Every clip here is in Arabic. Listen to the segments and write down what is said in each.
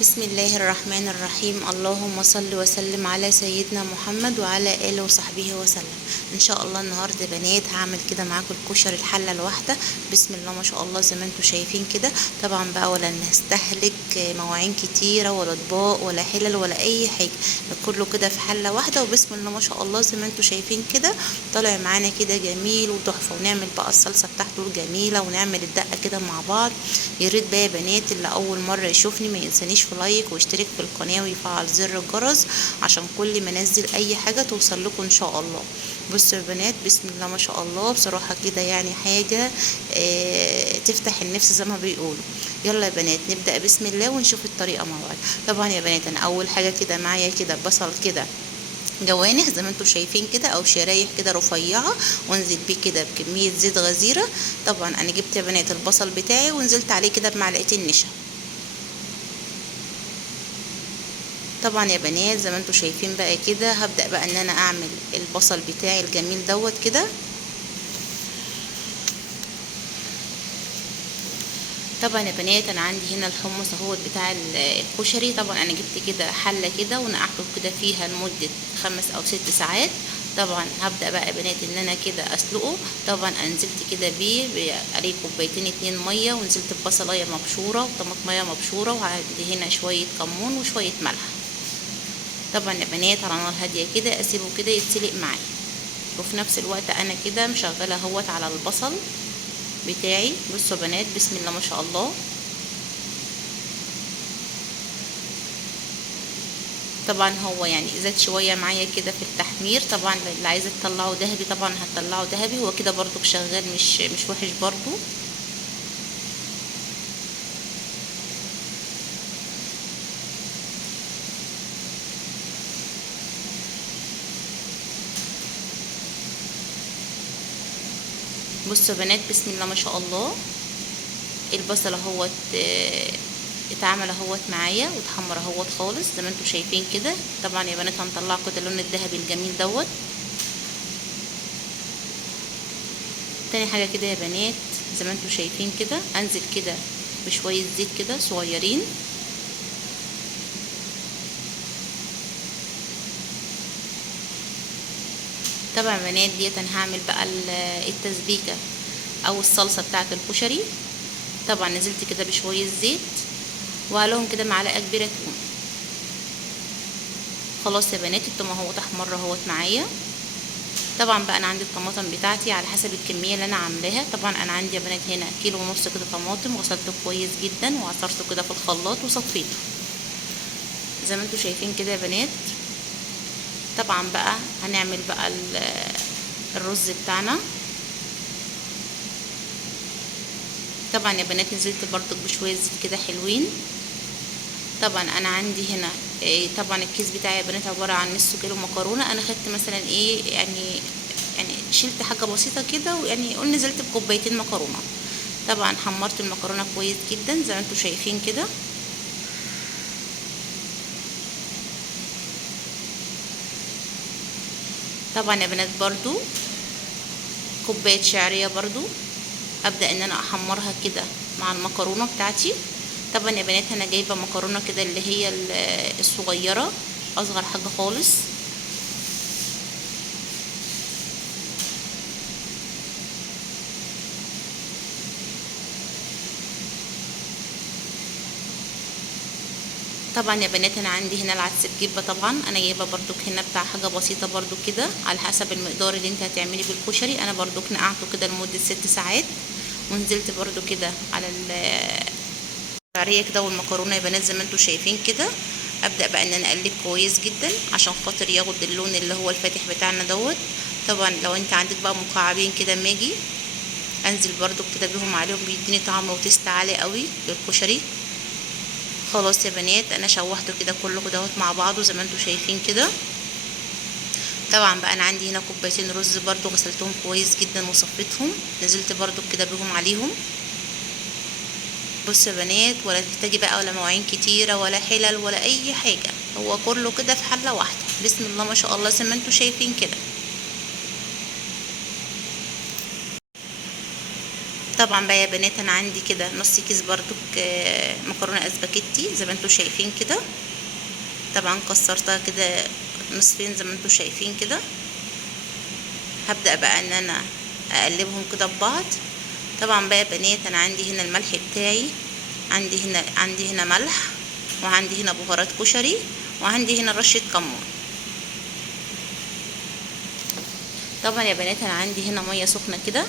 بسم الله الرحمن الرحيم. اللهم صل وسلم على سيدنا محمد وعلى آله وصحبه وسلم. ان شاء الله النهارده بنات هعمل كده معاكم الكشري الحله الواحده. بسم الله ما شاء الله زي ما انتم شايفين كده. طبعا بقى ولا نستهلك مواعين كتيره ولا اطباق ولا حلل ولا اي حاجه، كله كده في حله واحده. وبسم الله ما شاء الله زي ما انتم شايفين كده طالع معانا كده جميل وتحفه. ونعمل بقى الصلصه بتاعته الجميله ونعمل الدقه كده مع بعض. يا ريت بقى يا بنات اللي اول مره يشوفني ما ينسانيش في لايك واشترك في القناه ويفعل زر الجرس عشان كل ما انزل اي حاجه توصل لكم ان شاء الله. بصوا يا بنات بسم الله ما شاء الله بصراحه كده يعني حاجه تفتح النفس زي ما بيقولوا. يلا يا بنات نبدا بسم الله ونشوف الطريقه مع بعض. طبعا يا بنات انا اول حاجه كده معايا كده بصل كده جوانح زي ما انتم شايفين كده او شرايح كده رفيعه، وانزل بيه كده بكميه زيت غزيره. طبعا انا جبت يا بنات البصل بتاعي ونزلت عليه كده بمعلقتين نشا. طبعا يا بنات زي ما انتم شايفين بقى كده هبدا بقى ان انا اعمل البصل بتاعي الجميل دوت كده. طبعا يا بنات انا عندي هنا الحمص اهوت بتاع الكشري. طبعا انا جبت كده حله كده ونقعته كده فيها لمده 5 أو 6 ساعات. طبعا هبدا بقى يا بنات ان انا كده اسلقه. طبعا نزلت كده بيه عليه كوبايتين 2 ميه، ونزلت ببصلايه مبشوره وطماطميه مبشوره، وعندي هنا شويه كمون وشويه ملح. طبعا يا بنات على نار هاديه كده اسيبه كده يتسلق معايا، وفي نفس الوقت انا كده مشغله اهوت على البصل بتاعي. بصوا يا بنات بسم الله ما شاء الله. طبعا هو يعني زاد شويه معايا كده في التحمير. طبعا اللي عايزه تطلعه ذهبي طبعا هتطلعه ذهبي، هو كده برضو شغال مش وحش برضو. بصوا يا بنات بسم الله ما شاء الله البصل اهوت اتعمل اهوت معايا واتحمر اهوت خالص زي ما انتم شايفين كده. طبعا يا بنات هنطلع كده اللون الذهبي الجميل دوت. تاني حاجه كده يا بنات زي ما انتم شايفين كده انزل كده بشويه زيت كده صغيرين. طبعا يا بنات ديت انا هعمل بقى التسبيكه او الصلصه بتاعه الكشري. طبعا نزلت كده بشويه زيت وعليهم كده معلقه كبيره توم. خلاص يا بنات التوم اهوت احمر اهوت معايا. طبعا بقى انا عندي الطماطم بتاعتي على حسب الكميه اللي انا عاملاها. طبعا انا عندي يا بنات هنا 1.5 كيلو كده طماطم، غسلته كويس جدا وعصرته كده في الخلاط وصفيته زي ما انتم شايفين كده يا بنات. طبعا بقى هنعمل بقى الرز بتاعنا. طبعا يا بنات نزلت برضك بشويه زيت كده حلوين. طبعا انا عندي هنا طبعا الكيس بتاعي يا بنات عباره عن نص كيلو مكرونه. انا خدت مثلا يعني شلت حاجه بسيطه كده، ويعني قلنا نزلت بكوبايتين مكرونه. طبعا حمرت المكرونه كويس جدا زي ما انتم شايفين كده. طبعا يا بنات برضو كوبايه شعريه برضو ابدا ان انا احمرها كده مع المكرونه بتاعتي. طبعا يا بنات انا جايبه مكرونه كده اللي هي الصغيره اصغر حاجه خالص. طبعا يا بنات انا عندي هنا العدس بجبه. طبعا انا جايبه برضك هنا بتاع حاجه بسيطه برضو كده على حسب المقدار اللي انت هتعملي بالكشري. انا برضك نقعته كده لمده 6 ساعات، ونزلت برضو كده على الشعريه كده والمكرونه يا بنات زي ما انتم شايفين كده. ابدا بقى ان انا اقلب كويس جدا عشان خاطر ياخد اللون اللي هو الفاتح بتاعنا دوت. طبعا لو انت عندك بقى مكعبين كده ماجي انزل برضو كده بيهم عليهم، بيديني طعم وتيست عالي قوي للكشري. خلاص يا بنات انا شوحته كده كله كده مع بعضه زي ما انتم شايفين كده. طبعا بقى انا عندي هنا كوبايتين رز برضو غسلتهم كويس جدا وصفيتهم، نزلت برضو كده بيهم عليهم. بصوا يا بنات ولا تحتاجي بقى ولا مواعين كتيره ولا حلل ولا اي حاجه، هو كله كده في حله واحده. بسم الله ما شاء الله زي ما انتم شايفين كده. طبعا بقى يا بنات انا عندي كده نص كيس برضو مكرونه اسباجيتي زي ما انتم شايفين كده. طبعا كسرتها كده نصفين زي ما انتم شايفين كده. هبدأ بقى ان انا اقلبهم كده ببعض. طبعا بقى يا بنات انا عندي هنا الملح بتاعي، عندي هنا ملح، وعندي هنا بهارات كشري، وعندي هنا رشة كمون. طبعا يا بنات انا عندي هنا ميه سخنه كده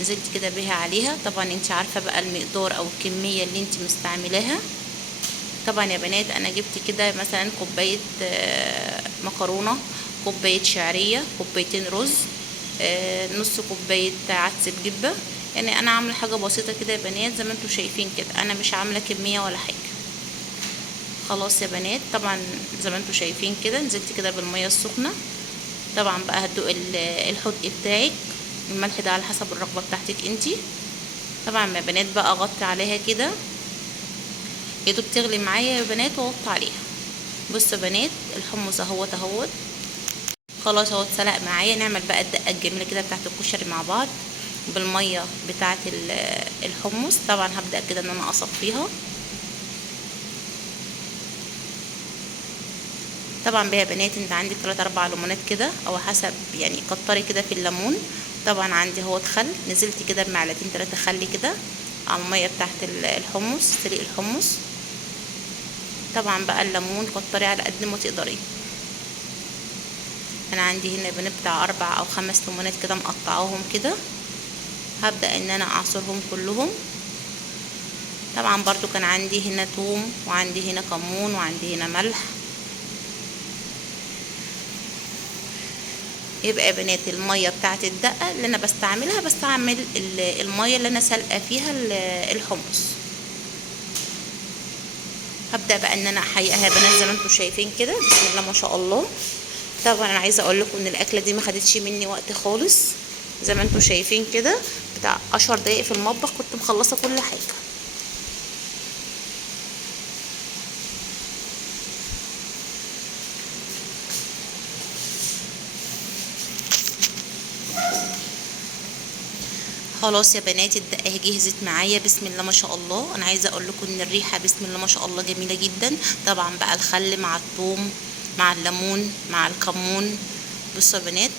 نزلت كده بيها عليها. طبعا انت عارفه بقى المقدار او الكميه اللي انت مستعملاها. طبعا يا بنات انا جبت كده مثلا كوبايه مكرونه، كوبايه شعريه، كوبايتين رز، نص كوبايه عدس بجبه. يعني انا عامله حاجه بسيطه كده يا بنات زي ما انتم شايفين كده، انا مش عامله كميه ولا حاجه. خلاص يا بنات طبعا زي ما انتم شايفين كده نزلت كده بالميه السخنه. طبعا بقى هتدوق الحدق بتاعك، الملح ده على حسب الرغبه بتاعتك انتي. طبعا يا بنات بقى اغطي عليها كده يا دوب تغلي معايا يا بنات واغطي عليها. بصوا يا بنات الحمص اهوت خلاص اهو اتسلق معايا. نعمل بقى الدقه الجميله كده بتاعت الكشري مع بعض بالميه بتاعت الحمص. طبعا هبدا كده ان انا اصفيها. طبعا بقى يا بنات انت عندك 3 4 ليمونات كده او حسب يعني كتري كده في الليمون. طبعا عندي اهوت خل، نزلت كده بمعلقتين 3 خل كده على الميه بتاعت الحمص، سلق الحمص. طبعا بقى الليمون كتري على قد ما تقدري. انا عندي هنا بنات بتاع 4 أو 5 ليمونات كده مقطعاهم كده. هبدا ان انا اعصرهم كلهم. طبعا برضو كان عندي هنا توم، وعندي هنا كمون، وعندي هنا ملح. يبقى يا بنات الميه بتاعت الدقه اللي انا بستعملها، بستعمل الميه اللي انا سلقه فيها الحمص. هبدا بقى ان انا احيقها يا بنات زي ما انتم شايفين كده. بسم الله ما شاء الله. طبعا انا عايزه اقول لكم ان الاكله دي ما خدتش مني وقت خالص. زي ما انتم شايفين كده بتاع 10 دقايق في المطبخ كنت مخلصه كل حاجه. خلاص يا بنات الدقه جهزت معايا. بسم الله ما شاء الله. انا عايزه اقول لكم ان الريحه بسم الله ما شاء الله جميله جدا. طبعا بقى الخل مع الثوم مع الليمون مع الكمون. بصوا يا بنات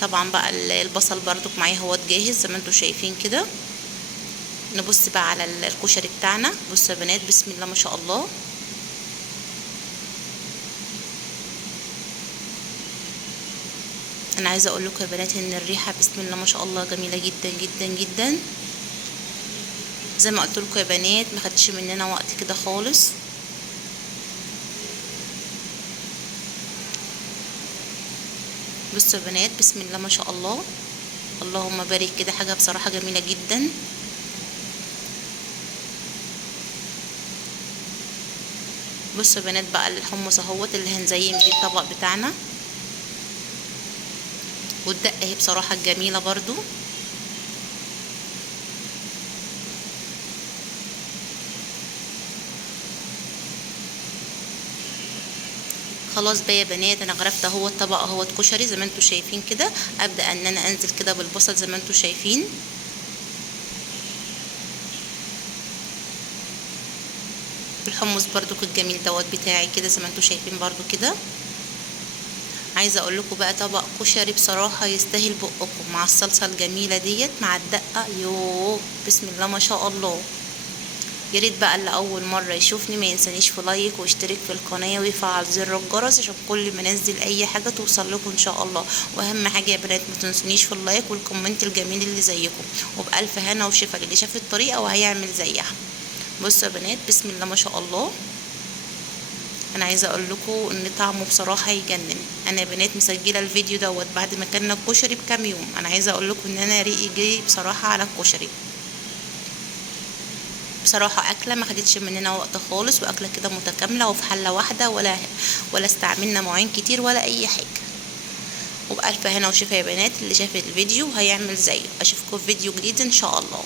طبعا بقى البصل برضو معايا اهوت جاهز زي ما انتم شايفين كده. نبص بقى على الكشري بتاعنا. بصوا يا بنات بسم الله ما شاء الله. انا عايزه اقول لكم يا بنات ان الريحه بسم الله ما شاء الله جميله جدا جدا جدا. زي ما قلت لكم يا بنات ما خدتش مننا وقت كده خالص. بصوا يا بنات بسم الله ما شاء الله. اللهم بارك كده، حاجه بصراحه جميله جدا. بصوا يا بنات بقى الحمص اهوت اللي هنزين بيه الطبق بتاعنا، والدقه اهي بصراحه جميله برضو. خلاص بقى يا بنات انا غرفت اهو الطبق اهوت كشري زي ما انتم شايفين كده. ابدا ان انا انزل كده بالبصل زي ما انتم شايفين. الحمص برضو الجميل دوت بتاعي كده زي ما انتم شايفين برضو كده. عايزه اقول لكم بقى طبق كشري بصراحه يستاهل بقكم مع الصلصه الجميله ديت مع الدقه. يوه بسم الله ما شاء الله. يا ريت بقى اللي اول مره يشوفني ما ينسانيش في لايك واشترك في القناه ويفعل زر الجرس عشان كل ما انزل اي حاجه توصل لكم ان شاء الله. واهم حاجه يا بنات ما تنسونيش في اللايك والكومنت الجميل اللي زيكم. وبالف هنا وشفا اللي شاف الطريقه وهيعمل زيها. بصوا يا بنات بسم الله ما شاء الله. انا عايزه اقول لكم ان طعمه بصراحه يجنن. انا يا بنات مسجله الفيديو دوت بعد ما كلنا الكشري بكام يوم. انا عايزه اقول لكم ان انا ريقي جاي بصراحه على الكشري. بصراحه اكله ما خدتش مننا وقت خالص، واكله كده متكامله وفي حله واحده، ولا استعملنا مواعين كتير ولا اي حاجه. وبألف هنا وشفا يا بنات اللي شاف الفيديو هيعمل زيه. اشوفكم في فيديو جديد ان شاء الله.